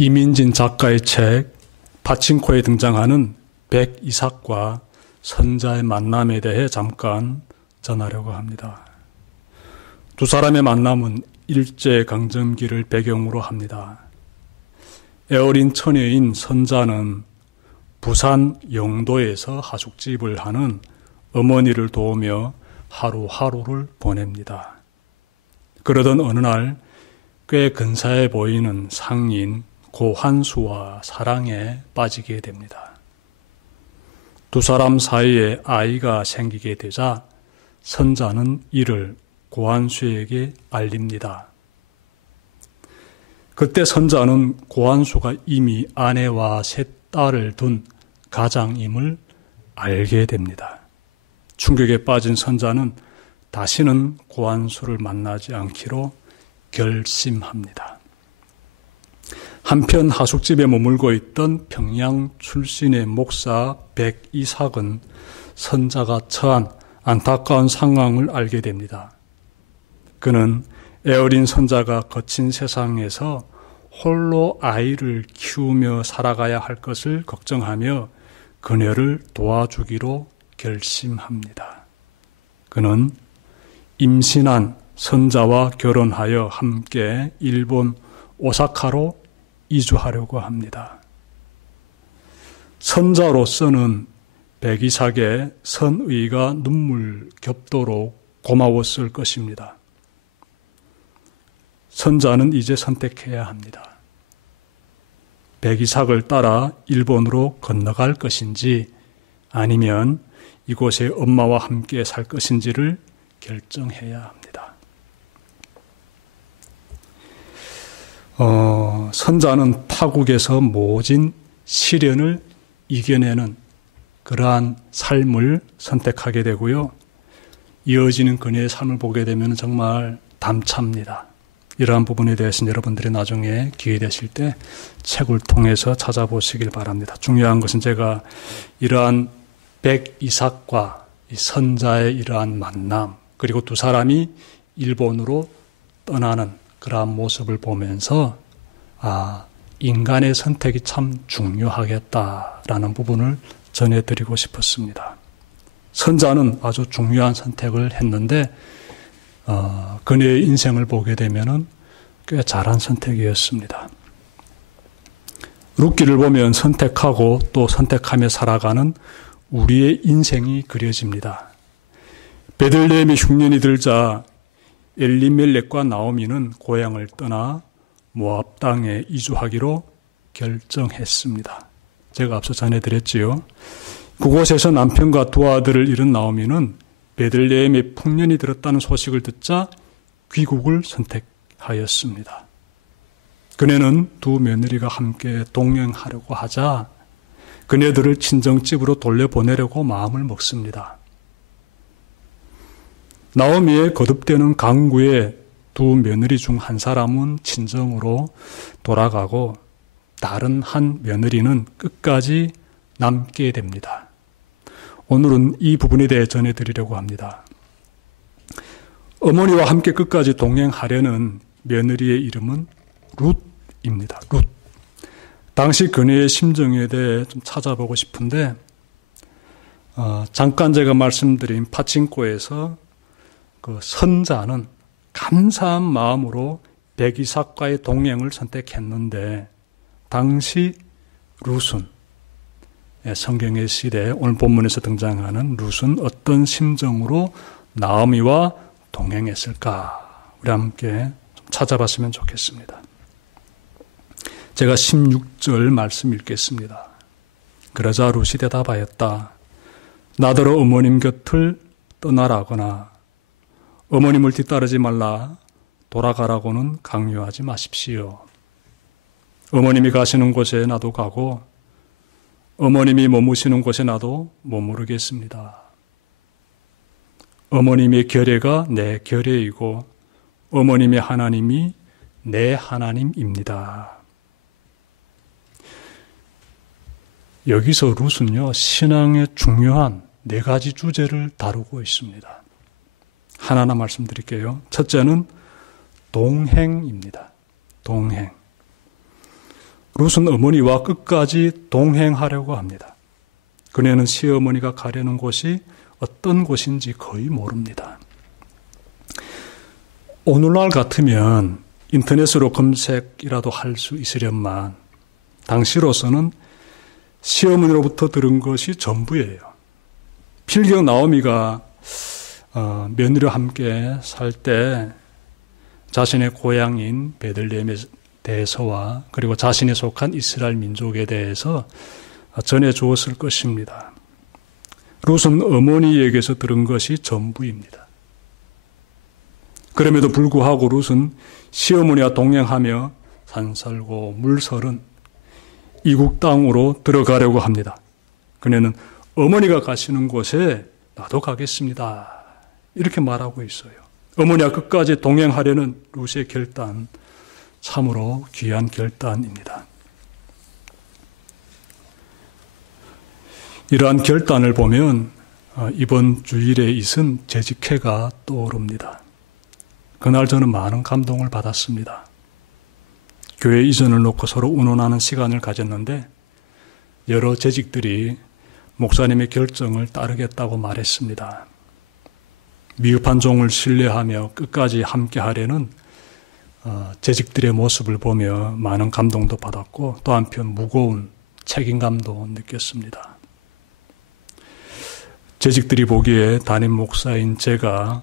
이민진 작가의 책 파친코에 등장하는 백이삭과 선자의 만남에 대해 잠깐 전하려고 합니다. 두 사람의 만남은 일제강점기를 배경으로 합니다. 애어린 처녀인 선자는 부산 영도에서 하숙집을 하는 어머니를 도우며 하루하루를 보냅니다. 그러던 어느 날 꽤 근사해 보이는 상인 고환수와 사랑에 빠지게 됩니다. 두 사람 사이에 아이가 생기게 되자 선자는 이를 고환수에게 알립니다. 그때 선자는 고환수가 이미 아내와 셋 딸을 둔 가장임을 알게 됩니다. 충격에 빠진 선자는 다시는 고환수를 만나지 않기로 결심합니다. 한편 하숙집에 머물고 있던 평양 출신의 목사 백이삭은 선자가 처한 안타까운 상황을 알게 됩니다. 그는 애어린 선자가 거친 세상에서 홀로 아이를 키우며 살아가야 할 것을 걱정하며 그녀를 도와주기로 결심합니다. 그는 임신한 선자와 결혼하여 함께 일본 오사카로 이주하려고 합니다. 선자로서는 백이삭의 선의가 눈물 겹도록 고마웠을 것입니다. 선자는 이제 선택해야 합니다. 백이삭을 따라 일본으로 건너갈 것인지 아니면 이곳에 엄마와 함께 살 것인지를 결정해야 합니다. 선자는 타국에서 모진 시련을 이겨내는 그러한 삶을 선택하게 되고요. 이어지는 그녀의 삶을 보게 되면 정말 담찹니다. 이러한 부분에 대해서는 여러분들이 나중에 기회 되실 때 책을 통해서 찾아보시길 바랍니다. 중요한 것은 제가 이러한 백이삭과 이 선자의 이러한 만남, 그리고 두 사람이 일본으로 떠나는 그러한 모습을 보면서 인간의 선택이 참 중요하겠다라는 부분을 전해드리고 싶었습니다. 선자는 아주 중요한 선택을 했는데 그녀의 인생을 보게 되면은 꽤 잘한 선택이었습니다. 룻기를 보면 선택하고 또 선택하며 살아가는 우리의 인생이 그려집니다. 베들레헴의 흉년이 들자 엘리멜렉과 나오미는 고향을 떠나 모압 땅에 이주하기로 결정했습니다. 제가 앞서 전해드렸지요. 그곳에서 남편과 두 아들을 잃은 나오미는 베들레헴에 풍년이 들었다는 소식을 듣자 귀국을 선택하였습니다. 그녀는 두 며느리가 함께 동행하려고 하자 그녀들을 친정집으로 돌려보내려고 마음을 먹습니다. 나오미의 거듭되는 강구에 두 며느리 중 한 사람은 친정으로 돌아가고 다른 한 며느리는 끝까지 남게 됩니다. 오늘은 이 부분에 대해 전해드리려고 합니다. 어머니와 함께 끝까지 동행하려는 며느리의 이름은 룻입니다. 룻. 당시 그녀의 심정에 대해 좀 찾아보고 싶은데 잠깐 제가 말씀드린 파친코에서 그 선자는 감사한 마음으로 백이삭과의 동행을 선택했는데 당시 룻은 성경의 시대에 오늘 본문에서 등장하는 룻은 어떤 심정으로 나오미와 동행했을까? 우리 함께 좀 찾아봤으면 좋겠습니다. 제가 16절 말씀 읽겠습니다. 그러자 룻이 대답하였다. 나더러 어머님 곁을 떠나라거나 어머님을 뒤따르지 말라 돌아가라고는 강요하지 마십시오. 어머님이 가시는 곳에 나도 가고 어머님이 머무시는 곳에 나도 머무르겠습니다. 어머님의 결례가 내 결례이고 어머님의 하나님이 내 하나님입니다. 여기서 룻은요, 신앙의 중요한 4가지 주제를 다루고 있습니다. 하나하나 말씀드릴게요. 첫째는 동행입니다. 동행. 룻은 어머니와 끝까지 동행하려고 합니다. 그녀는 시어머니가 가려는 곳이 어떤 곳인지 거의 모릅니다. 오늘날 같으면 인터넷으로 검색이라도 할 수 있으련만 당시로서는 시어머니로부터 들은 것이 전부예요. 필경 나오미가 며느리와 함께 살 때 자신의 고향인 베들레헴에 대해서와 그리고 자신이 속한 이스라엘 민족에 대해서 전해 주었을 것입니다. 룻은 어머니에게서 들은 것이 전부입니다. 그럼에도 불구하고 룻은 시어머니와 동행하며 산설고 물설은 이국 땅으로 들어가려고 합니다. 그녀는 어머니가 가시는 곳에 나도 가겠습니다. 이렇게 말하고 있어요. 어머니와 끝까지 동행하려는 룻의 결단, 참으로 귀한 결단입니다. 이러한 결단을 보면 이번 주일에 있은 재직회가 떠오릅니다. 그날 저는 많은 감동을 받았습니다. 교회 이전을 놓고 서로 의논하는 시간을 가졌는데 여러 재직들이 목사님의 결정을 따르겠다고 말했습니다. 미흡한 종을 신뢰하며 끝까지 함께하려는 재직들의 모습을 보며 많은 감동도 받았고 또 한편 무거운 책임감도 느꼈습니다. 재직들이 보기에 담임 목사인 제가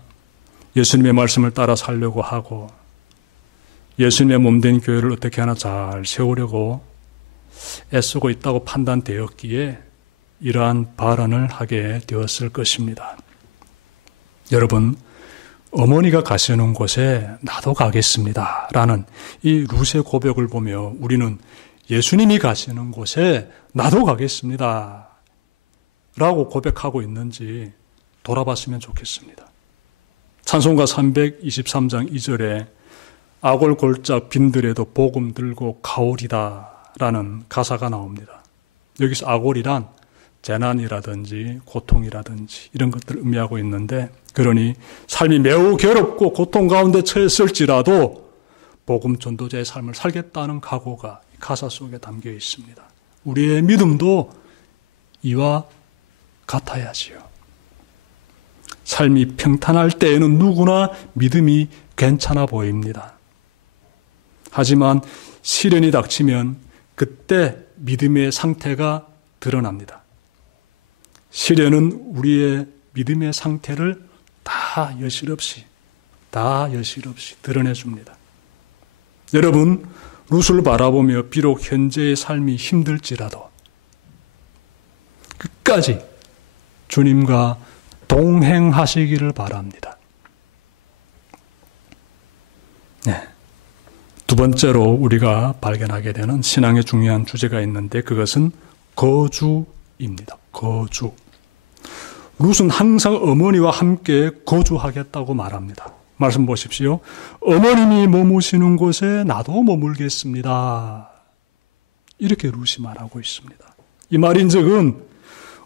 예수님의 말씀을 따라 살려고 하고 예수님의 몸된 교회를 어떻게 하나 잘 세우려고 애쓰고 있다고 판단되었기에 이러한 발언을 하게 되었을 것입니다. 여러분, 어머니가 가시는 곳에 나도 가겠습니다 라는 이 룻의 고백을 보며 우리는 예수님이 가시는 곳에 나도 가겠습니다 라고 고백하고 있는지 돌아봤으면 좋겠습니다. 찬송가 323장 2절에 아골골짝 빈들에도 복음 들고 가오리다 라는 가사가 나옵니다. 여기서 아골이란 재난이라든지 고통이라든지 이런 것들을 의미하고 있는데 그러니 삶이 매우 괴롭고 고통 가운데 처했을지라도 복음 전도자의 삶을 살겠다는 각오가 가사 속에 담겨 있습니다. 우리의 믿음도 이와 같아야지요. 삶이 평탄할 때에는 누구나 믿음이 괜찮아 보입니다. 하지만 시련이 닥치면 그때 믿음의 상태가 드러납니다. 시련은 우리의 믿음의 상태를 다 여실없이 드러내줍니다. 여러분, 룻을 바라보며 비록 현재의 삶이 힘들지라도 끝까지 주님과 동행하시기를 바랍니다. 네. 두 번째로 우리가 발견하게 되는 신앙의 중요한 주제가 있는데 그것은 거주입니다. 거주. 룻은 항상 어머니와 함께 거주하겠다고 말합니다. 말씀 보십시오. 어머님이 머무시는 곳에 나도 머물겠습니다. 이렇게 룻이 말하고 있습니다. 이 말인즉은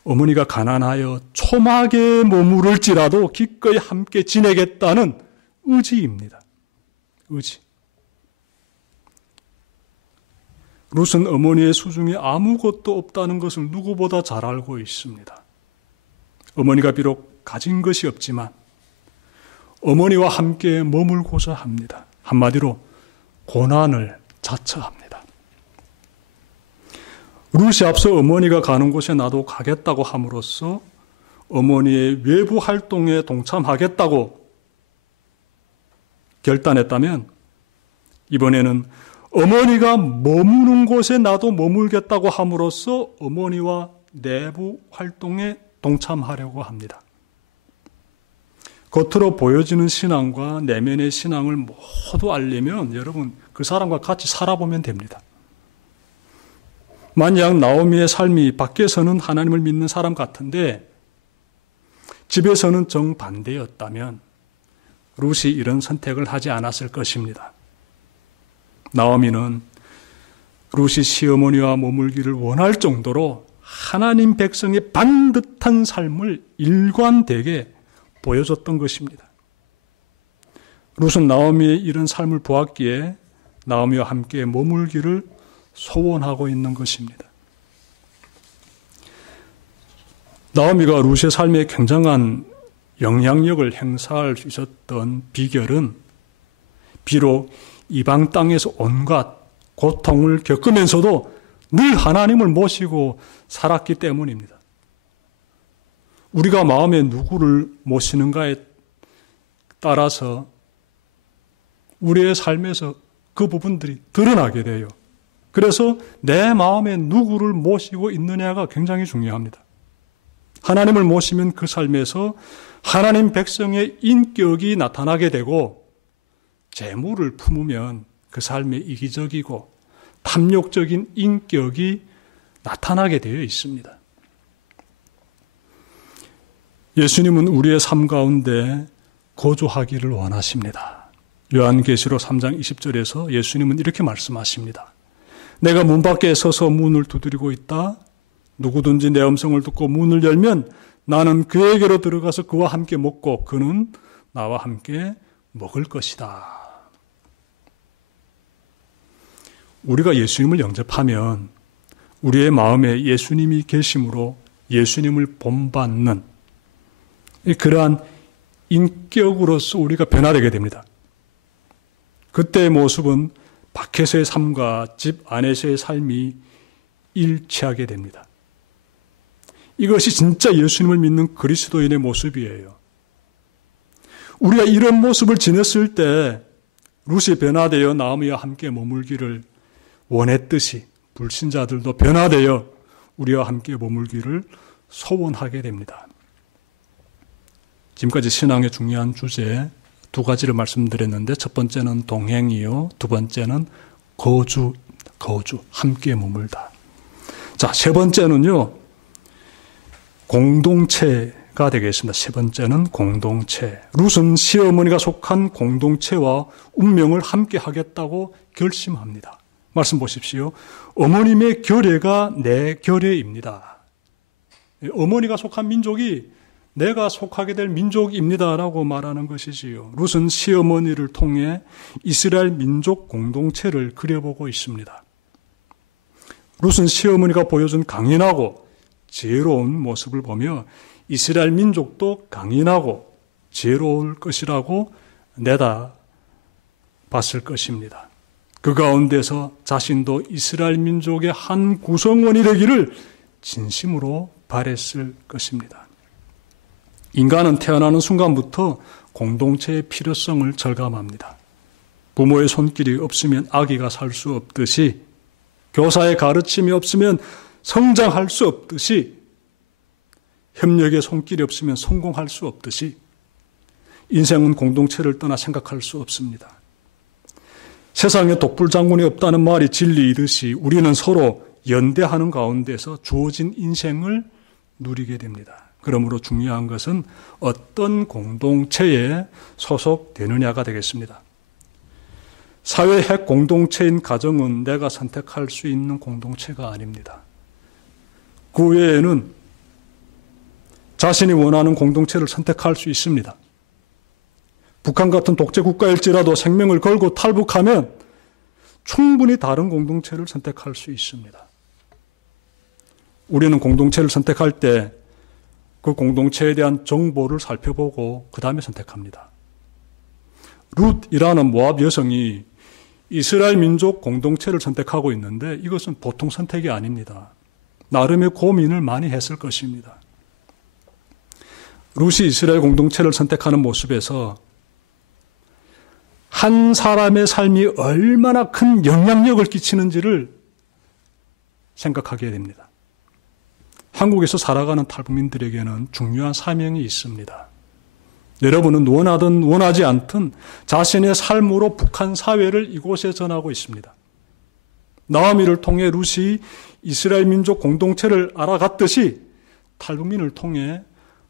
어머니가 가난하여 초막에 머무를지라도 기꺼이 함께 지내겠다는 의지입니다. 의지. 룻은 어머니의 수중에 아무것도 없다는 것을 누구보다 잘 알고 있습니다. 어머니가 비록 가진 것이 없지만 어머니와 함께 머물고자 합니다. 한마디로 고난을 자처합니다. 룻이 앞서 어머니가 가는 곳에 나도 가겠다고 함으로써 어머니의 외부 활동에 동참하겠다고 결단했다면 이번에는 어머니가 머무는 곳에 나도 머물겠다고 함으로써 어머니와 내부 활동에 동참하려고 합니다. 겉으로 보여지는 신앙과 내면의 신앙을 모두 알려면 여러분 그 사람과 같이 살아보면 됩니다. 만약 나오미의 삶이 밖에서는 하나님을 믿는 사람 같은데 집에서는 정반대였다면 룻이 이런 선택을 하지 않았을 것입니다. 나오미는 룻이 시어머니와 머물기를 원할 정도로 하나님 백성의 반듯한 삶을 일관되게 보여줬던 것입니다. 룻은 나오미의 이런 삶을 보았기에 나오미와 함께 머물기를 소원하고 있는 것입니다. 나오미가 룻의 삶에 굉장한 영향력을 행사할 수 있었던 비결은 비록 이방 땅에서 온갖 고통을 겪으면서도 늘 하나님을 모시고 살았기 때문입니다. 우리가 마음에 누구를 모시는가에 따라서 우리의 삶에서 그 부분들이 드러나게 돼요. 그래서 내 마음에 누구를 모시고 있느냐가 굉장히 중요합니다. 하나님을 모시면 그 삶에서 하나님 백성의 인격이 나타나게 되고, 재물을 품으면 그 삶에 이기적이고 탐욕적인 인격이 나타나게 되어 있습니다. 예수님은 우리의 삶 가운데 거주하기를 원하십니다. 요한계시록 3장 20절에서 예수님은 이렇게 말씀하십니다. 내가 문 밖에 서서 문을 두드리고 있다. 누구든지 내 음성을 듣고 문을 열면 나는 그에게로 들어가서 그와 함께 먹고 그는 나와 함께 먹을 것이다. 우리가 예수님을 영접하면 우리의 마음에 예수님이 계심으로 예수님을 본받는 그러한 인격으로서 우리가 변화되게 됩니다. 그때의 모습은 밖에서의 삶과 집 안에서의 삶이 일치하게 됩니다. 이것이 진짜 예수님을 믿는 그리스도인의 모습이에요. 우리가 이런 모습을 지녔을 때 룻이 변화되어 나오미와 함께 머물기를 원했듯이 불신자들도 변화되어 우리와 함께 머물기를 소원하게 됩니다. 지금까지 신앙의 중요한 주제 두 가지를 말씀드렸는데, 첫 번째는 동행이요, 두 번째는 거주, 함께 머물다. 자, 세 번째는요, 공동체가 되겠습니다. 세 번째는 공동체. 룻은 시어머니가 속한 공동체와 운명을 함께 하겠다고 결심합니다. 말씀 보십시오. 어머님의 결례가 내 결례입니다. 어머니가 속한 민족이 내가 속하게 될 민족입니다라고 말하는 것이지요. 룻은 시어머니를 통해 이스라엘 민족 공동체를 그려보고 있습니다. 룻은 시어머니가 보여준 강인하고 지혜로운 모습을 보며 이스라엘 민족도 강인하고 지혜로울 것이라고 내다 봤을 것입니다. 그 가운데서 자신도 이스라엘 민족의 한 구성원이 되기를 진심으로 바랬을 것입니다. 인간은 태어나는 순간부터 공동체의 필요성을 절감합니다. 부모의 손길이 없으면 아기가 살 수 없듯이, 교사의 가르침이 없으면 성장할 수 없듯이, 협력의 손길이 없으면 성공할 수 없듯이, 인생은 공동체를 떠나 생각할 수 없습니다. 세상에 독불장군이 없다는 말이 진리이듯이 우리는 서로 연대하는 가운데서 주어진 인생을 누리게 됩니다. 그러므로 중요한 것은 어떤 공동체에 소속되느냐가 되겠습니다. 사회 핵 공동체인 가정은 내가 선택할 수 있는 공동체가 아닙니다. 그 외에는 자신이 원하는 공동체를 선택할 수 있습니다. 북한 같은 독재 국가일지라도 생명을 걸고 탈북하면 충분히 다른 공동체를 선택할 수 있습니다. 우리는 공동체를 선택할 때 그 공동체에 대한 정보를 살펴보고 그 다음에 선택합니다. 룻이라는 모압 여성이 이스라엘 민족 공동체를 선택하고 있는데 이것은 보통 선택이 아닙니다. 나름의 고민을 많이 했을 것입니다. 룻이 이스라엘 공동체를 선택하는 모습에서 한 사람의 삶이 얼마나 큰 영향력을 끼치는지를 생각하게 됩니다. 한국에서 살아가는 탈북민들에게는 중요한 사명이 있습니다. 여러분은 원하든 원하지 않든 자신의 삶으로 북한 사회를 이곳에 전하고 있습니다. 나오미를 통해 룻이 이스라엘 민족 공동체를 알아갔듯이 탈북민을 통해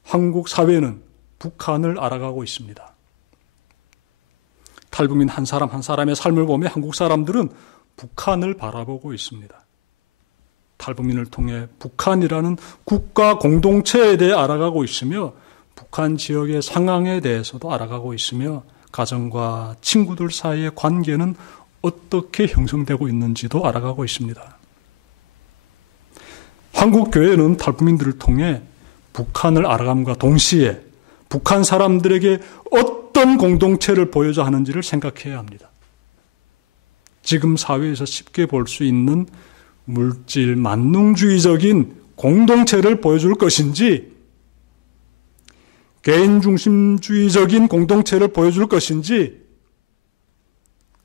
한국 사회는 북한을 알아가고 있습니다. 탈북민 한 사람 한 사람의 삶을 보며 한국 사람들은 북한을 바라보고 있습니다. 탈북민을 통해 북한이라는 국가 공동체에 대해 알아가고 있으며 북한 지역의 상황에 대해서도 알아가고 있으며 가정과 친구들 사이의 관계는 어떻게 형성되고 있는지도 알아가고 있습니다. 한국 교회는 탈북민들을 통해 북한을 알아감과 동시에 북한 사람들에게 어떤 공동체를 보여줘야 하는지를 생각해야 합니다. 지금 사회에서 쉽게 볼 수 있는 물질 만능주의적인 공동체를 보여줄 것인지, 개인 중심주의적인 공동체를 보여줄 것인지,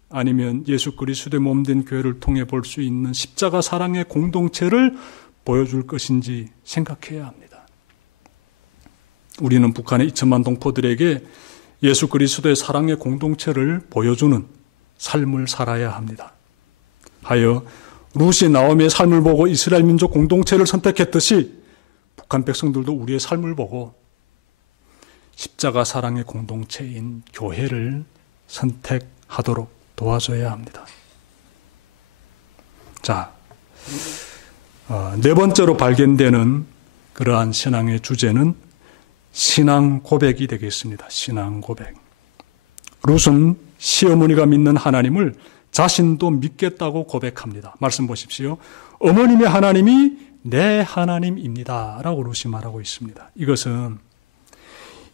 아니면 예수 그리스도의 몸된 교회를 통해 볼 수 있는 십자가 사랑의 공동체를 보여줄 것인지 생각해야 합니다. 우리는 북한의 2천만 동포들에게 예수 그리스도의 사랑의 공동체를 보여주는 삶을 살아야 합니다. 하여 루시 나오미의 삶을 보고 이스라엘 민족 공동체를 선택했듯이 북한 백성들도 우리의 삶을 보고 십자가 사랑의 공동체인 교회를 선택하도록 도와줘야 합니다. 자, 네 번째로 발견되는 그러한 신앙의 주제는 신앙 고백이 되겠습니다. 신앙 고백. 룻은 시어머니가 믿는 하나님을 자신도 믿겠다고 고백합니다. 말씀 보십시오. 어머님의 하나님이 내 하나님입니다 라고 룻이 말하고 있습니다. 이것은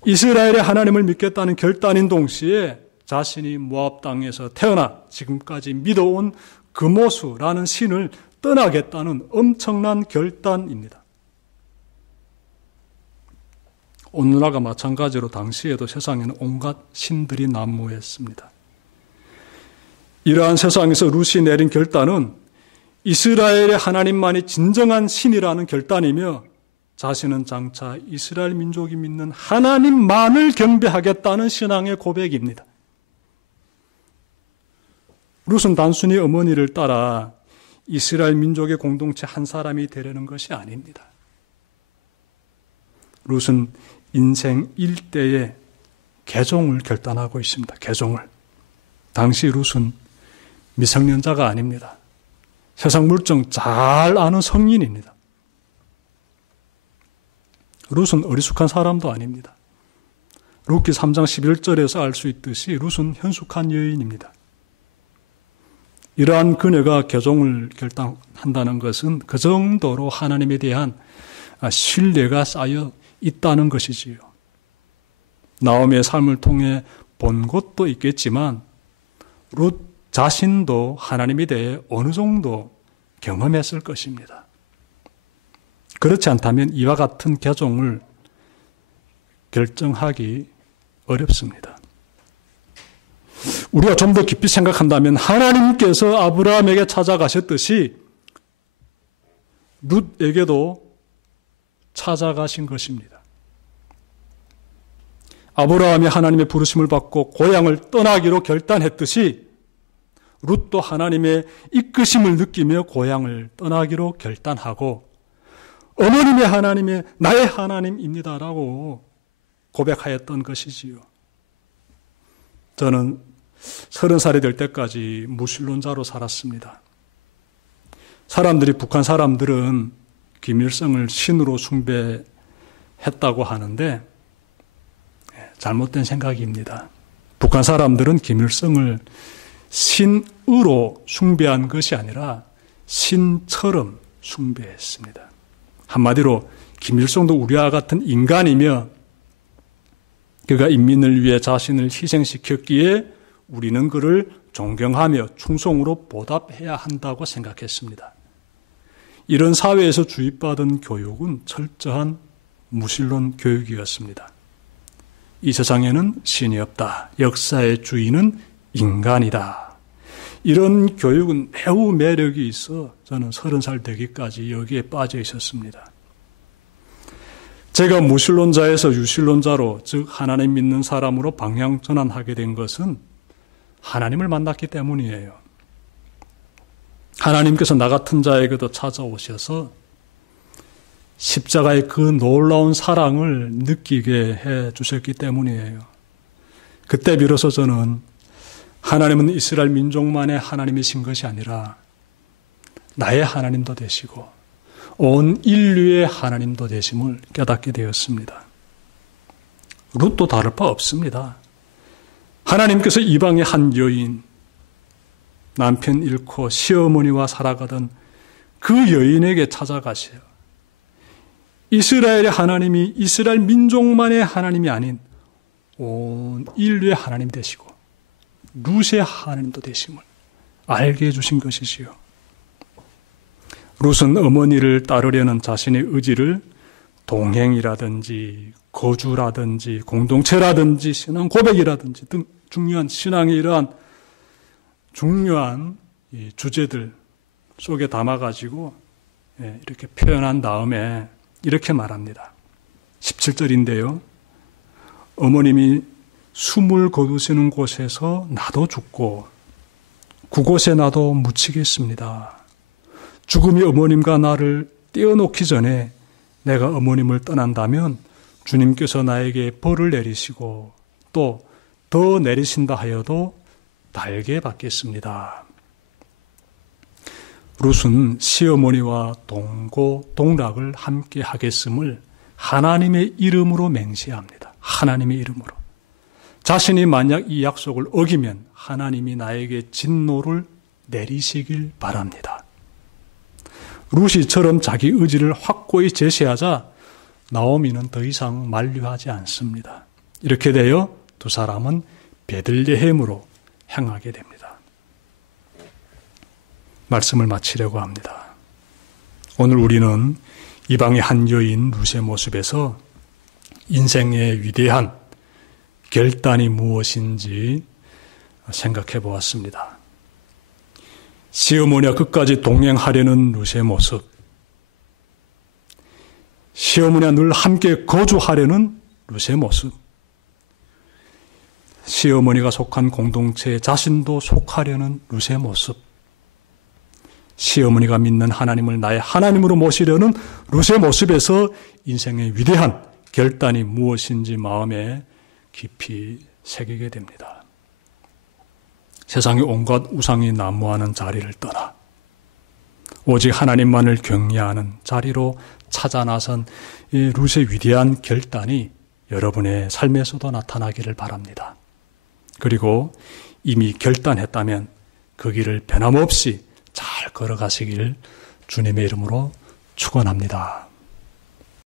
이스라엘의 하나님을 믿겠다는 결단인 동시에 자신이 모압 땅에서 태어나 지금까지 믿어온 그모수라는 신을 떠나겠다는 엄청난 결단입니다. 오늘날과 마찬가지로 당시에도 세상에는 온갖 신들이 난무했습니다. 이러한 세상에서 룻이 내린 결단은 이스라엘의 하나님만이 진정한 신이라는 결단이며, 자신은 장차 이스라엘 민족이 믿는 하나님만을 경배하겠다는 신앙의 고백입니다. 룻은 단순히 어머니를 따라 이스라엘 민족의 공동체 한 사람이 되려는 것이 아닙니다. 룻은 인생 일대의 개종을 결단하고 있습니다. 개종을. 당시 룻은 미성년자가 아닙니다. 세상 물정 잘 아는 성인입니다. 룻은 어리숙한 사람도 아닙니다. 룻기 3장 11절에서 알 수 있듯이 룻은 현숙한 여인입니다. 이러한 그녀가 개종을 결단한다는 것은 그 정도로 하나님에 대한 신뢰가 쌓여 있다는 것이지요. 나오미의 삶을 통해 본 것도 있겠지만 룻 자신도 하나님에 대해 어느 정도 경험했을 것입니다. 그렇지 않다면 이와 같은 개종을 결정하기 어렵습니다. 우리가 좀 더 깊이 생각한다면 하나님께서 아브라함에게 찾아가셨듯이 룻에게도 찾아가신 것입니다. 아브라함이 하나님의 부르심을 받고 고향을 떠나기로 결단했듯이 룻도 하나님의 이끄심을 느끼며 고향을 떠나기로 결단하고 어머님의 하나님이 나의 하나님입니다라고 고백하였던 것이지요. 저는 30살이 될 때까지 무신론자로 살았습니다. 북한 사람들은 김일성을 신으로 숭배했다고 하는데 잘못된 생각입니다. 북한 사람들은 김일성을 신으로 숭배한 것이 아니라 신처럼 숭배했습니다. 한마디로 김일성도 우리와 같은 인간이며 그가 인민을 위해 자신을 희생시켰기에 우리는 그를 존경하며 충성으로 보답해야 한다고 생각했습니다. 이런 사회에서 주입받은 교육은 철저한 무신론 교육이었습니다. 이 세상에는 신이 없다. 역사의 주인은 인간이다. 이런 교육은 매우 매력이 있어 저는 30살 되기까지 여기에 빠져 있었습니다. 제가 무신론자에서 유신론자로, 즉 하나님 믿는 사람으로 방향 전환하게 된 것은 하나님을 만났기 때문이에요. 하나님께서 나 같은 자에게도 찾아오셔서 십자가의 그 놀라운 사랑을 느끼게 해 주셨기 때문이에요. 그때 비로소 저는 하나님은 이스라엘 민족만의 하나님이신 것이 아니라 나의 하나님도 되시고 온 인류의 하나님도 되심을 깨닫게 되었습니다. 룻도 다를 바 없습니다. 하나님께서 이방의 한 여인, 남편 잃고 시어머니와 살아가던 그 여인에게 찾아가세요. 이스라엘의 하나님이 이스라엘 민족만의 하나님이 아닌 온 인류의 하나님 되시고 룻의 하나님도 되심을 알게 해주신 것이지요. 룻은 어머니를 따르려는 자신의 의지를 동행이라든지 거주라든지 공동체라든지 신앙 고백이라든지 등 중요한 신앙의 이러한 중요한 주제들 속에 담아가지고 이렇게 표현한 다음에 이렇게 말합니다. 17절인데요. 어머님이 숨을 거두시는 곳에서 나도 죽고 그곳에 나도 묻히겠습니다. 죽음이 어머님과 나를 떼어놓기 전에 내가 어머님을 떠난다면 주님께서 나에게 벌을 내리시고 또 더 내리신다 하여도 달게 받겠습니다. 룻은 시어머니와 동락을 함께 하겠음을 하나님의 이름으로 맹세합니다. 하나님의 이름으로. 자신이 만약 이 약속을 어기면 하나님이 나에게 진노를 내리시길 바랍니다. 룻이 이처럼 자기 의지를 확고히 제시하자 나오미는 더 이상 만류하지 않습니다. 이렇게 되어 두 사람은 베들레헴으로 향하게 됩니다. 말씀을 마치려고 합니다. 오늘 우리는 이방의 한 여인 룻의 모습에서 인생의 위대한 결단이 무엇인지 생각해 보았습니다. 시어머니와 끝까지 동행하려는 룻의 모습, 시어머니와 늘 함께 거주하려는 룻의 모습, 시어머니가 속한 공동체에 자신도 속하려는 룻의 모습, 시어머니가 믿는 하나님을 나의 하나님으로 모시려는 룻의 모습에서 인생의 위대한 결단이 무엇인지 마음에 깊이 새기게 됩니다. 세상의 온갖 우상이 난무하는 자리를 떠나 오직 하나님만을 경외하는 자리로 찾아 나선 이 룻의 위대한 결단이 여러분의 삶에서도 나타나기를 바랍니다. 그리고 이미 결단했다면 그 길을 변함없이 잘 걸어가시길 주님의 이름으로 축원합니다.